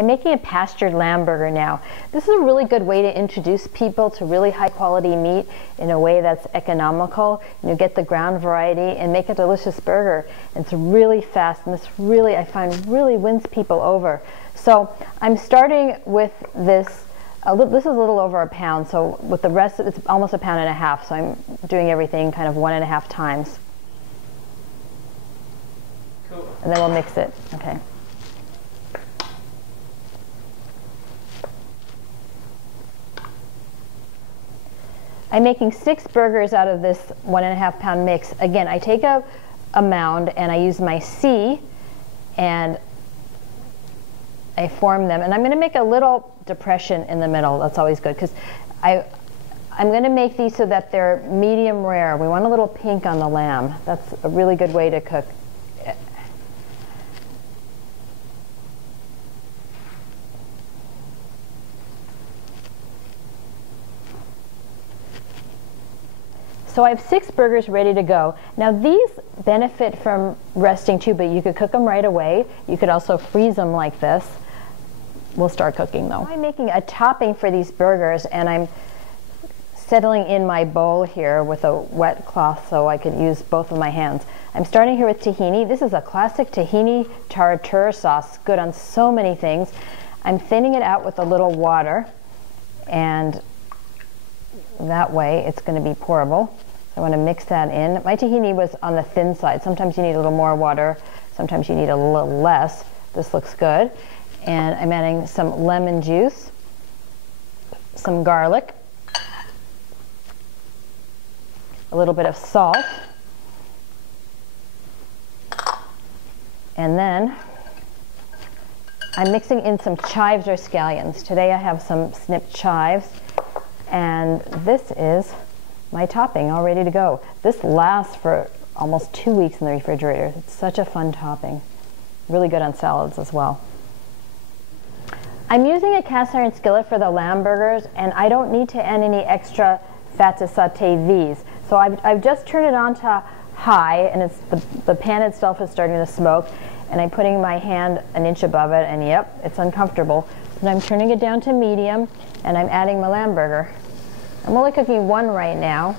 I'm making a pastured lamb burger now. This is a really good way to introduce people to really high quality meat in a way that's economical. You get the ground variety and make a delicious burger. And it's really fast, and this really, I find, really wins people over. So I'm starting with this. This is a little over a pound, so with the rest, it's almost 1.5 pounds, so I'm doing everything kind of 1.5 times. Cool. And then we'll mix it. Okay. I'm making 6 burgers out of this 1.5 pound mix. Again, I take a mound and I use my C and I form them. And I'm going to make a little depression in the middle. That's always good because I'm going to make these so that they're medium rare. We want a little pink on the lamb. That's a really good way to cook. So I have 6 burgers ready to go. Now these benefit from resting too, but you could cook them right away. You could also freeze them like this. We'll start cooking though. I'm making a topping for these burgers, and I'm settling in my bowl here with a wet cloth so I can use both of my hands. I'm starting here with tahini. This is a classic tahini tartare sauce, good on so many things. I'm thinning it out with a little water, and that way it's going to be pourable. So I want to mix that in. My tahini was on the thin side. Sometimes you need a little more water, sometimes you need a little less. This looks good. And I'm adding some lemon juice, some garlic, a little bit of salt, and then I'm mixing in some chives or scallions. Today I have some snipped chives. And this is my topping all ready to go. This lasts for almost 2 weeks in the refrigerator. It's such a fun topping. Really good on salads as well. I'm using a cast iron skillet for the lamb burgers, and I don't need to add any extra fat to saute these. So I've just turned it on to high, and it's the pan itself is starting to smoke, and I'm putting my hand an inch above it, and yep, it's uncomfortable. And I'm turning it down to medium, and I'm adding my lamb burger. I'm only cooking one right now,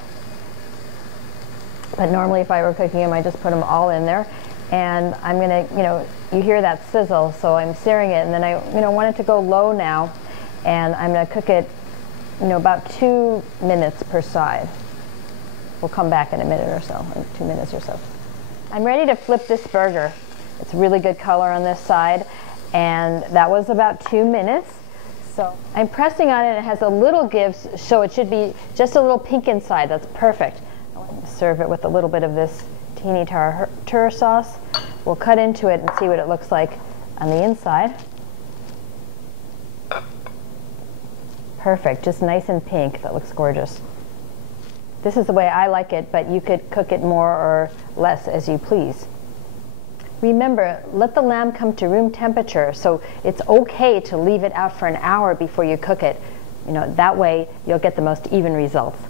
but normally if I were cooking them, I just put them all in there. And I'm gonna, you hear that sizzle, so I'm searing it, and then I, want it to go low now, and I'm gonna cook it, about 2 minutes per side. We'll come back in a minute or so, in 2 minutes or so. I'm ready to flip this burger. It's really good color on this side, and that was about 2 minutes. So I'm pressing on it, and it has a little give, so it should be just a little pink inside. That's perfect. I'll serve it with a little bit of this tahini tartare sauce. We'll cut into it and see what it looks like on the inside. Perfect, just nice and pink. That looks gorgeous. This is the way I like it, but you could cook it more or less as you please. Remember, let the lamb come to room temperature, so it's okay to leave it out for an hour before you cook it. That way you'll get the most even results.